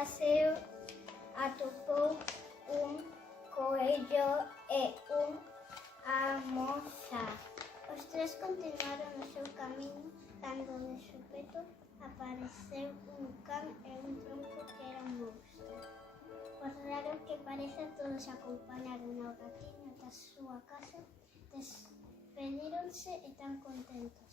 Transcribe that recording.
paseo atopou un coello e unha moza. Os tres continuaron o seu camiño cando de súpeto apareceu un can e un tronco que era un monstro. Por raro que pareza, todos acompañaron ao gatiño ata a súa casa, despedíronse e tan contentos.